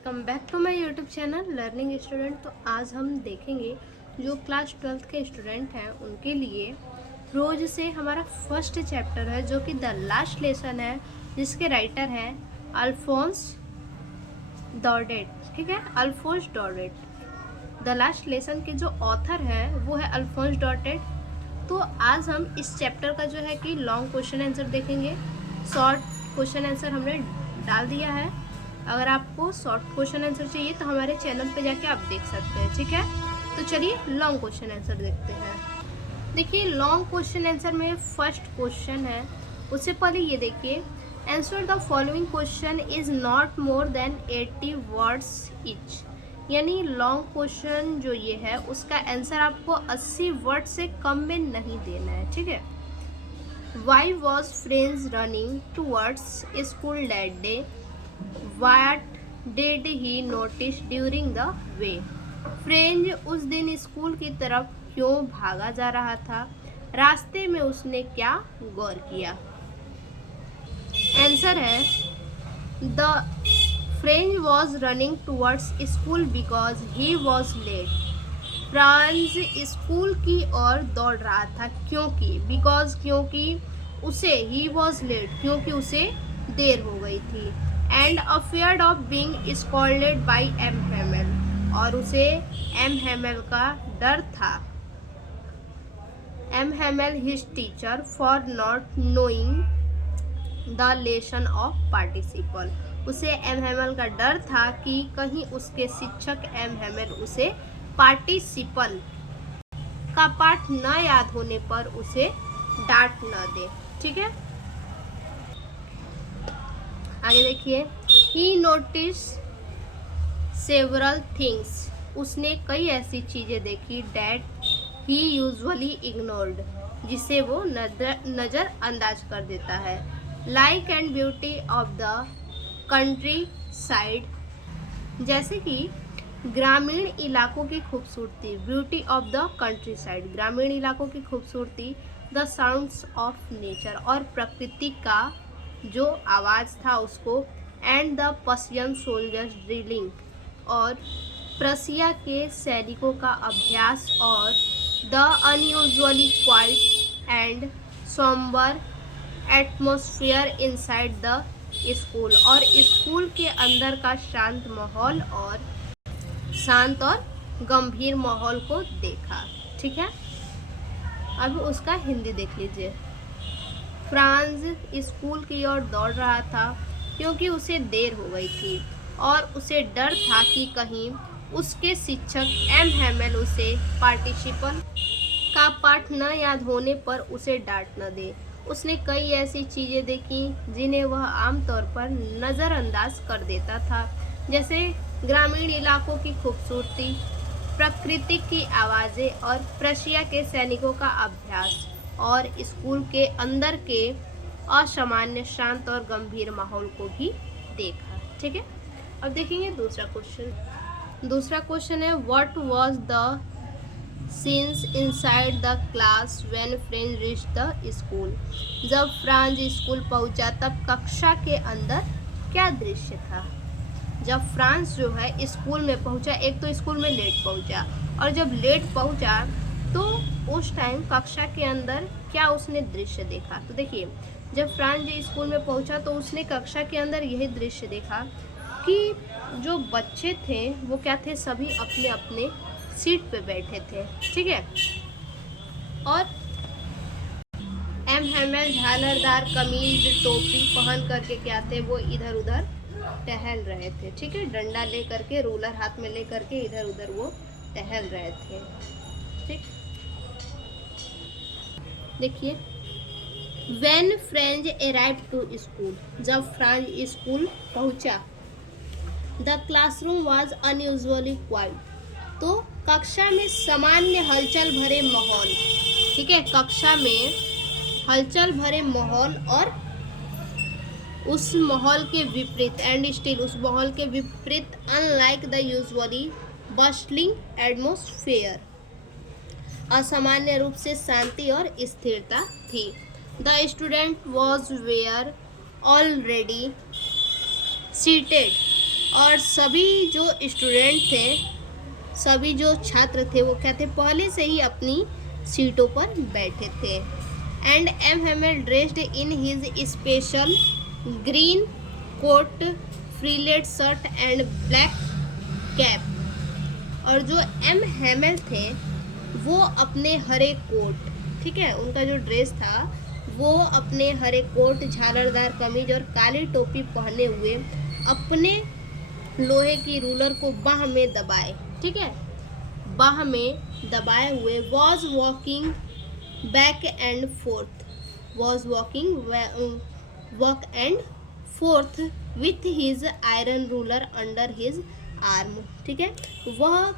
Welcome back to my YouTube channel learning student. तो आज हम देखेंगे जो क्लास 12th के स्टूडेंट हैं उनके लिए रोज से हमारा फर्स्ट चैप्टर है जो कि द लास्ट लेसन है, जिसके राइटर हैं अल्फोंस डॉर्डेट। ठीक है, अल्फोंस डॉर्डेट। द लास्ट लेसन के जो ऑथर हैं वो है अल्फोंस डॉर्डेट। तो आज हम इस चैप्टर का जो है कि लॉन्ग क्वेश्चन आंसर देखेंगे। शॉर्ट क्वेश्चन आंसर हमने डाल दिया है। अगर आपको शॉर्ट क्वेश्चन आंसर चाहिए तो हमारे चैनल पे जाके आप देख सकते हैं। ठीक है, तो चलिए लॉन्ग क्वेश्चन आंसर देखते हैं। देखिए लॉन्ग क्वेश्चन आंसर में फर्स्ट क्वेश्चन है, उससे पहले ये देखिए, answer the following question is not more than 80 words etch. यानी लॉन्ग क्वेश्चन जो ये है उसका आंसर आपको 80 वर्ड से कम में नहीं देना है। ठीक है। Why was friends running towards school that day? What did he notice during the way? फ्रेंज उस दिन स्कूल की तरफ क्यों भागा जा रहा था? रास्ते में उसने क्या गौर किया? आंसर है the Franz was running towards school because he was late. Franz school की ओर दौड़ रहा था क्योंकि, बिकॉज क्योंकि, उसे, ही वॉज लेट क्योंकि उसे देर हो गई थी, and afraid of being scolded by M Hamel, और उसे एम हेमल का डर था। M Hamel his teacher for not knowing the lesson of participle. उसे एम हेमल का डर था कि कहीं उसके शिक्षक एम हेमल उसे पार्टिसिपल का पाठ न याद होने पर उसे डांट न दे। ठीक है, आगे देखिए, ही नोटिस सेवरल थिंग्स। उसने कई ऐसी चीजें देखी डैट ही यूजुअली इग्नोर्ड, जिसे वो नजरअंदाज कर देता है। Like and beauty of the country side, जैसे कि ग्रामीण इलाकों की खूबसूरती, beauty of the country side, ग्रामीण इलाकों की खूबसूरती, द साउंड्स ऑफ नेचर, और प्रकृति का जो आवाज़ था उसको, and the Persian soldiers drilling, और प्रसिया के सैनिकों का अभ्यास, और the unusually quiet and sombre atmosphere inside the school, और स्कूल के अंदर का शांत माहौल और शांत और गंभीर माहौल को देखा। ठीक है, अब उसका हिंदी देख लीजिए। फ्रांस स्कूल की ओर दौड़ रहा था क्योंकि उसे देर हो गई थी और उसे डर था कि कहीं उसके शिक्षक एम हेमल उसे पार्टिसिपल का पाठ न याद होने पर उसे डांट न दे। उसने कई ऐसी चीज़ें देखी जिन्हें वह आमतौर पर नज़रअंदाज कर देता था, जैसे ग्रामीण इलाकों की खूबसूरती, प्रकृति की आवाज़ें, और प्रशिया के सैनिकों का अभ्यास, और स्कूल के अंदर के असामान्य शांत और गंभीर माहौल को भी देखा। ठीक है, अब देखेंगे दूसरा क्वेश्चन। दूसरा क्वेश्चन है, what was the scenes inside the class when French reach the school? जब फ्रांस स्कूल पहुंचा तब कक्षा के अंदर क्या दृश्य था? जब फ्रांस जो है स्कूल में पहुंचा, एक तो स्कूल में लेट पहुंचा, और जब लेट पहुंचा तो उस टाइम कक्षा के अंदर क्या उसने दृश्य देखा? तो देखिए, जब फ्रांस स्कूल में पहुंचा तो उसने कक्षा के अंदर यही दृश्य देखा कि जो बच्चे थे वो क्या थे, सभी अपने अपने सीट पे बैठे थे। ठीक है, और एम हेमल झालरदार कमीज टोपी पहन करके क्या थे, वो इधर उधर टहल रहे थे। ठीक है, डंडा ले करके, रूलर हाथ में ले करके इधर उधर वो टहल रहे थे। ठीक, देखिए, when Franz arrive to school, जब फ्रांस स्कूल पहुंचा, the classroom was unusually quiet, तो कक्षा में सामान्य हलचल भरे माहौल। ठीक है, कक्षा में हलचल भरे माहौल और उस माहौल के विपरीत, एंड स्टिल, उस माहौल के विपरीत, unlike the usually bustling atmosphere, असामान्य रूप से शांति और स्थिरता थी। The student was were already seated, और सभी जो स्टूडेंट थे, सभी जो छात्र थे वो क्या थे, पहले से ही अपनी सीटों पर बैठे थे। And M Hamel dressed in his special green coat, frilled shirt and black cap. और जो एम हेमल थे वो अपने हरे कोट, ठीक है, उनका जो ड्रेस था वो अपने हरे कोट, झालरदार कमीज और काली टोपी पहने हुए अपने लोहे की रूलर को बाह में दबाए, ठीक है, बाह में दबाए हुए was walking back and fourth, was walking walk and fourth with his iron ruler under his arm, ठीक है, वह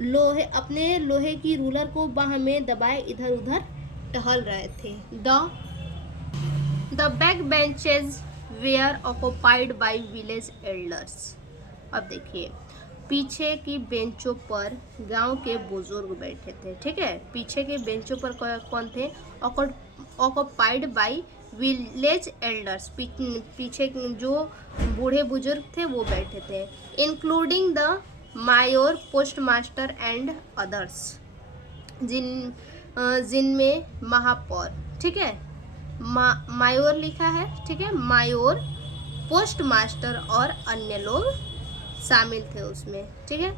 लोहे अपने लोहे की रूलर को बाह में दबाए इधर उधर टहल रहे थे। The back benches were occupied by village elders. अब देखिए, पीछे की बेंचों पर गांव के बुजुर्ग बैठे थे, ठीक है, पीछे के बेंचों पर कौन थे, ऑक्युपाइड बाय विलेज एल्डर्स, पीछे जो बूढ़े बुजुर्ग थे वो बैठे थे, including the Mayor, post master and others, जिनमें महापौर, ठीक है, मायोर लिखा है, ठीक है, मायोर, पोस्ट मास्टर और अन्य लोग शामिल थे उसमें, ठीक है।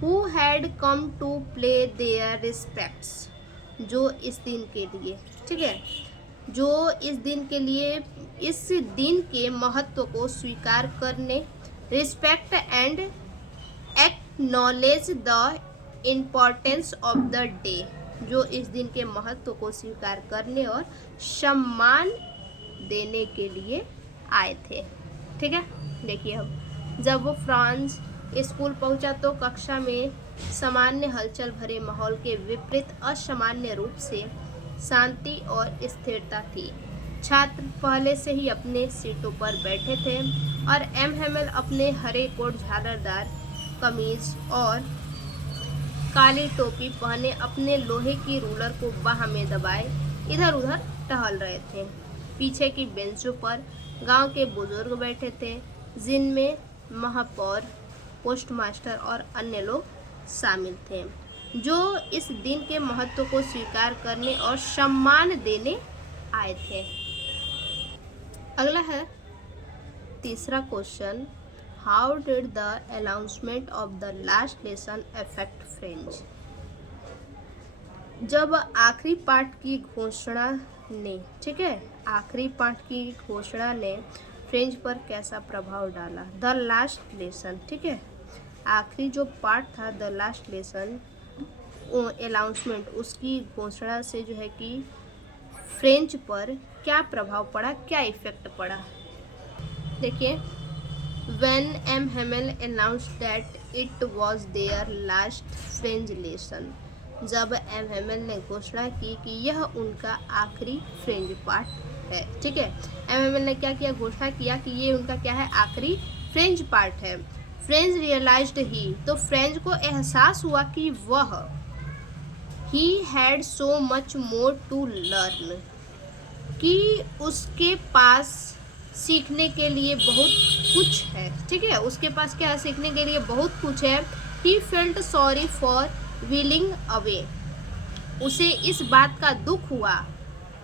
Who had come to play their respects, जो इस दिन के लिए, ठीक है, जो इस दिन के लिए, इस दिन के महत्व को स्वीकार करने, respect and acknowledge the importance of the day, जो इस दिन के महत्व को स्वीकार करने और सम्मान देने के लिए आए थे, ठीक है। देखिए, अब जब वो फ्रांस स्कूल पहुंचा तो कक्षा में सामान्य हलचल भरे माहौल के विपरीत असामान्य रूप से शांति और स्थिरता थी। छात्र पहले से ही अपने सीटों पर बैठे थे और एम हेमल अपने हरे कोट, झालरदार कमीज और काली टोपी पहने अपने लोहे की रूलर को बाह में दबाए इधर उधर टहल रहे थे। पीछे की बेंचों पर गांव के बुजुर्ग बैठे थे, जिनमें महापौर, पोस्ट मास्टर और अन्य लोग शामिल थे, जो इस दिन के महत्व को स्वीकार करने और सम्मान देने आए थे। अगला है तीसरा question, how did the announcement of the last lesson affect French. जब आखिरी पाठ की घोषणा ने, ठीक है, आखिरी पाठ की घोषणा ने फ्रेंच पर कैसा प्रभाव डाला। द लास्ट लेसन, ठीक है, आखिरी जो पाठ था, द लास्ट लेसन अनाउंसमेंट, उसकी घोषणा से जो है कि फ्रेंच पर क्या प्रभाव पड़ा, क्या इफेक्ट पड़ा। देखिए, when M Hamel announced that it was their last French lesson, जब एम हेमल ने घोषणा की कि यह उनका आखिरी फ्रेंच पाठ है, ठीक है, एम हेमल ने क्या किया, घोषणा किया कि ये उनका क्या है, आखिरी फ्रेंच पाठ है। फ्रेंच रियलाइज्ड ही, तो फ्रेंच को एहसास हुआ कि वह he had so much more to learn, कि उसके पास सीखने के लिए बहुत कुछ है, ठीक है, उसके पास क्या है, सीखने के लिए बहुत कुछ है। He felt sorry for wheeling away, उसे इस बात का दुख हुआ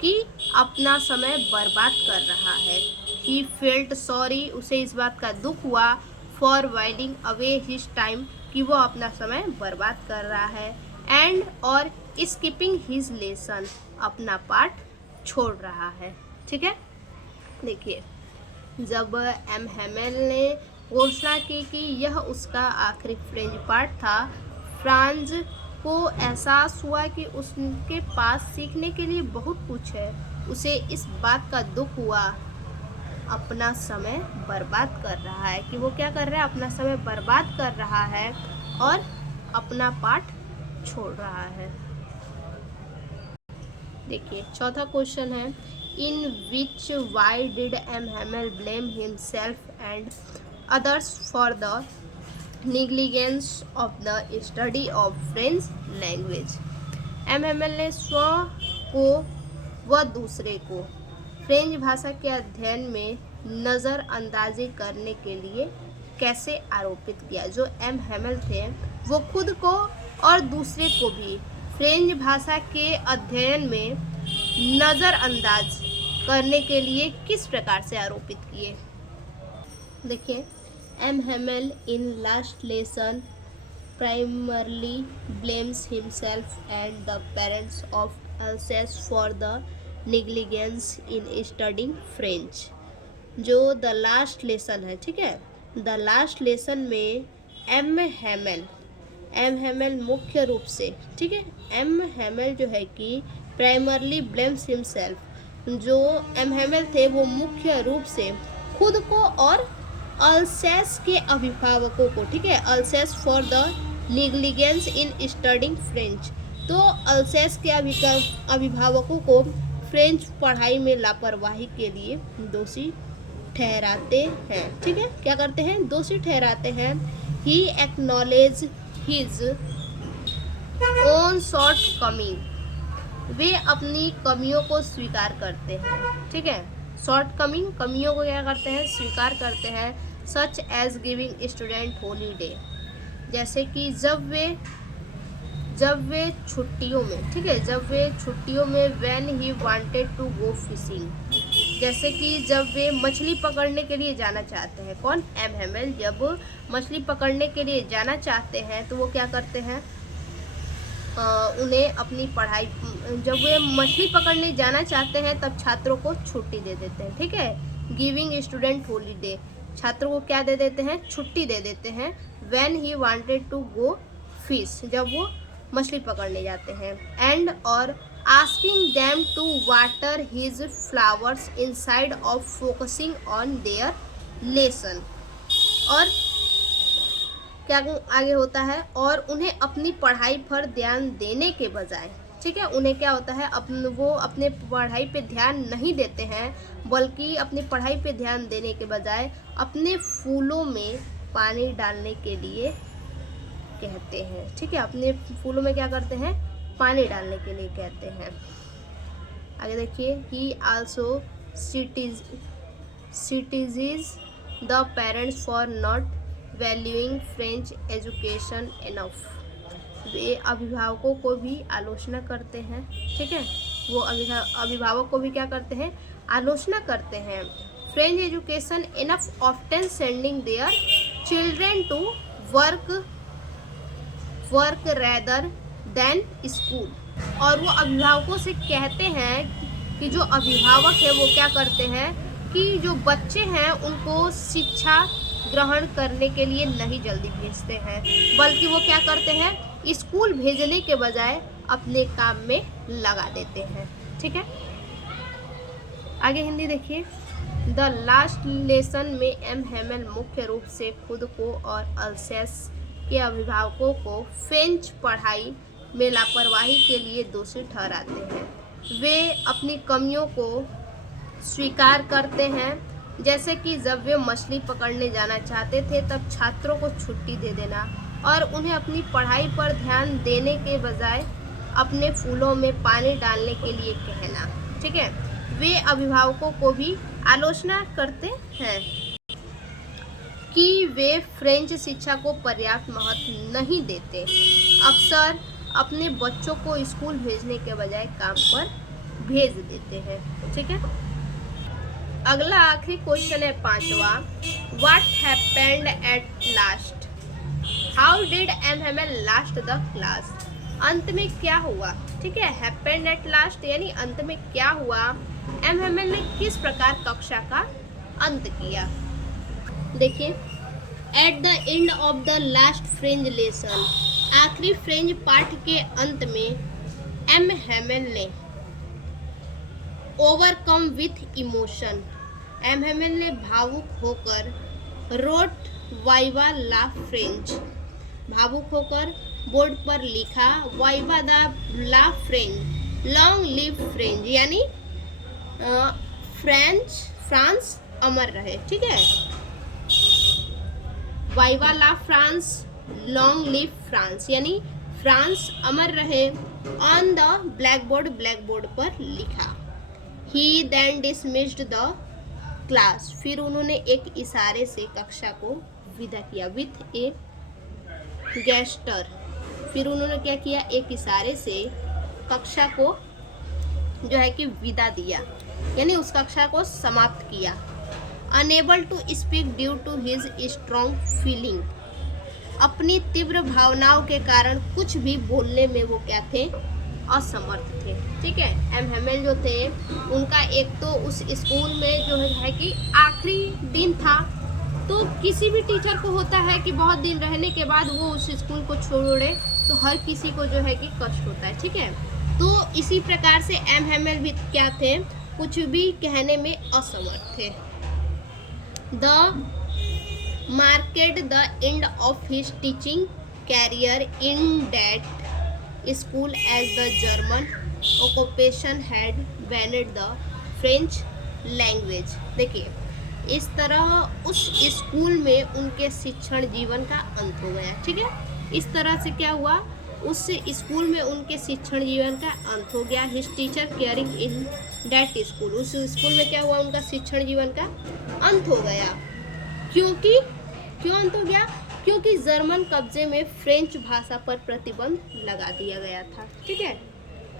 कि अपना समय बर्बाद कर रहा है। ही फेल्ट सॉरी, उसे इस बात का दुख हुआ, for wheeling away his time, कि वो अपना समय बर्बाद कर रहा है, एंड और स्किपिंग हिज लेसन, अपना पाठ छोड़ रहा है, ठीक है। देखिए, जब एम हेमल ने घोषणा की कि यह उसका आखिरी फ्रेंच पाठ था, फ्रांस को एहसास हुआ कि उसके पास सीखने के लिए बहुत कुछ है। उसे इस बात का दुख हुआ, अपना समय बर्बाद कर रहा है, कि वो क्या कर रहा है, अपना समय बर्बाद कर रहा है और अपना पाठ छोड़ रहा है। देखिए, चौथा क्वेश्चन है, in which why did M Hamel blame himself and others for the negligence of the study of French language. M Hamel ने स्व को व दूसरे को फ्रेंच भाषा के अध्ययन में नज़रअंदाजी करने के लिए कैसे आरोपित किया। जो एम हेमल थे वो खुद को और दूसरे को भी फ्रेंच भाषा के अध्ययन में नज़रअंदाज करने के लिए किस प्रकार से आरोपित किए। देखिए, M Hamel in last lesson primarily blames himself and the parents of Alsace for the negligence in studying French। जो द लास्ट लेसन है, ठीक है, द लास्ट लेसन में एम हेमल मुख्य रूप से, ठीक है, एम हेमल जो है कि प्राइमरली ब्लेम्स हिमसेल्फ, जो एम हेमल थे वो मुख्य रूप से खुद को और अल्सेस के अभिभावकों को, ठीक है, अल्सेस for the negligence in studying French, तो अल्सेस के अभिभावकों को फ्रेंच पढ़ाई में लापरवाही के लिए दोषी ठहराते हैं। ठीक है, क्या करते हैं, दोषी ठहराते हैं। He acknowledge his own shortcoming, वे अपनी कमियों को स्वीकार करते हैं। ठीक है, शॉर्ट कमिंग, कमियों को क्या करते हैं, स्वीकार करते हैं। Such as giving student holiday, जैसे कि जब वे छुट्टियों में, ठीक है, जब वे छुट्टियों में when he wanted to go fishing, जैसे कि जब वे मछली पकड़ने के लिए जाना चाहते हैं। कौन, एम हेमल जब मछली पकड़ने के लिए जाना चाहते हैं तो वो क्या करते हैं, उन्हें अपनी पढ़ाई, जब वे मछली पकड़ने जाना चाहते हैं तब छात्रों को छुट्टी दे देते हैं। ठीक है, गिविंग स्टूडेंट हॉलीडे, छात्रों को क्या दे देते हैं, छुट्टी दे देते हैं। When he wanted to go fish, जब वो मछली पकड़ने जाते हैं। एंड और asking them to water his flowers inside of focusing on their lesson, और क्या आगे होता है, और उन्हें अपनी पढ़ाई पर ध्यान देने के बजाय, ठीक है, उन्हें क्या होता है, वो अपने पढ़ाई पे ध्यान नहीं देते हैं, बल्कि अपनी पढ़ाई पे ध्यान देने के बजाय अपने फूलों में पानी डालने के लिए कहते हैं। ठीक है, अपने फूलों में क्या करते हैं, पानी डालने के लिए कहते हैं। आगे देखिए, he also criticise the parents for not valuing French education enough, वे अभिभावकों को भी आलोचना करते हैं। ठीक है, वो अभिभावक को भी क्या करते हैं, आलोचना करते हैं। French education enough often sending their children to work rather than school, और वो अभिभावकों से कहते हैं कि जो अभिभावक है वो क्या करते हैं कि जो बच्चे हैं उनको शिक्षा ग्रहण करने के लिए नहीं जल्दी भेजते हैं, बल्कि वो क्या करते हैं, स्कूल भेजने के बजाय अपने काम में लगा देते हैं। ठीक है, आगे हिंदी देखिए। द लास्ट लेसन में एम हेमल मुख्य रूप से खुद को और अल्सेस के अभिभावकों को फ्रेंच पढ़ाई में लापरवाही के लिए दोषी ठहराते हैं। वे अपनी कमियों को स्वीकार करते हैं, जैसे कि जब वे मछली पकड़ने जाना चाहते थे तब छात्रों को छुट्टी दे देना, और उन्हें अपनी पढ़ाई पर ध्यान देने के बजाय अपने फूलों में पानी डालने के लिए कहना। ठीक है, वे अभिभावकों को भी आलोचना करते हैं कि वे फ्रेंच शिक्षा को पर्याप्त महत्व नहीं देते, अक्सर अपने बच्चों को स्कूल भेजने के बजाय काम पर भेज देते हैं। ठीक है, अगला आखिरी क्वेश्चन है 5वां। What happened at last, how did M Hamel last the class, अंत में क्या हुआ। ठीक है, हैपेंड एट लास्ट यानी अंत में क्या हुआ, एम हेमल ने किस प्रकार कक्षा का अंत किया। देखिए, at the end of the last French lesson, आखिरी फ्रेंच पाठ के अंत में एम हेमल ने overcome with emotion, M Hamel ने भावुक होकर रोट वाइवा ला फ्रेंच, भावुक होकर बोर्ड पर लिखा वाइवा द ला फ्रेंच, लॉन्ग लिव फ्रेंच, यानी फ्रांस अमर रहे। ठीक है, वाइवा ला फ्रांस, लॉन्ग लिव फ्रांस, यानी फ्रांस अमर रहे। ऑन द ब्लैकबोर्ड पर लिखा। He then dismissed the class, फिर उन्होंने एक इशारे से कक्षा को विदा किया, विथ ए गेस्टर। फिर उन्होंने क्या किया, एक इशारे से कक्षा को जो है कि विदा दिया, यानी उस कक्षा को समाप्त किया। Unable to speak due to his strong feeling, अपनी तीव्र भावनाओं के कारण कुछ भी बोलने में वो क्या थे, असमर्थ थे। ठीक है, एम हेमेल जो थे उनका एक तो उस स्कूल में जो है कि आखिरी दिन था, तो किसी भी टीचर को होता है कि बहुत दिन रहने के बाद वो उस स्कूल को छोड़े, तो हर किसी को जो है कि कष्ट होता है। ठीक है, तो इसी प्रकार से एम हेमेल भी क्या थे, कुछ भी कहने में असमर्थ थे। The marked the end of his teaching career in that school as the German occupation had banned the French language। देखिए, इस तरह उस स्कूल में उनके शिक्षण जीवन का अंत हो गया। ठीक है, इस तरह से क्या हुआ, उस स्कूल में उनके शिक्षण जीवन का अंत हो गया। His teacher caring in that school, उस स्कूल में क्या हुआ, उनका शिक्षण जीवन का अंत हो गया। क्यों अंत हो गया, क्योंकि जर्मन कब्जे में फ्रेंच भाषा पर प्रतिबंध लगा दिया गया था। ठीक है,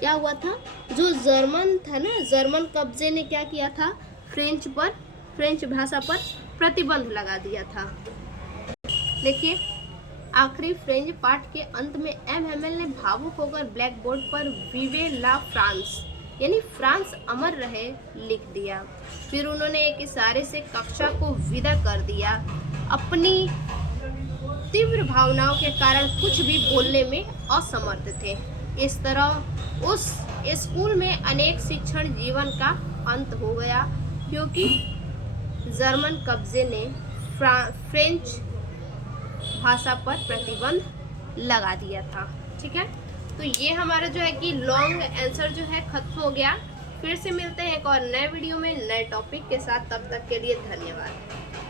क्या हुआ था, जो जर्मन था ना, जर्मन कब्जे ने क्या किया था, फ्रेंच भाषा पर प्रतिबंध लगा दिया था। देखिए, आखिरी फ्रेंच पाठ के अंत में एम हेमेल ने भावुक होकर ब्लैक बोर्ड पर विवे ला फ्रांस, यानी फ्रांस अमर रहे, लिख दिया। फिर उन्होंने एक इशारे से कक्षा को विदा कर दिया। अपनी तीव्र भावनाओं के कारण कुछ भी बोलने में असमर्थ थे। इस तरह उस स्कूल में अनेक शिक्षण जीवन का अंत हो गया, क्योंकि जर्मन कब्जे ने फ्रेंच भाषा पर प्रतिबंध लगा दिया था। ठीक है, तो ये हमारा जो है कि लॉन्ग आंसर जो है खत्म हो गया। फिर से मिलते हैं एक और नए वीडियो में नए टॉपिक के साथ, तब तक के लिए धन्यवाद।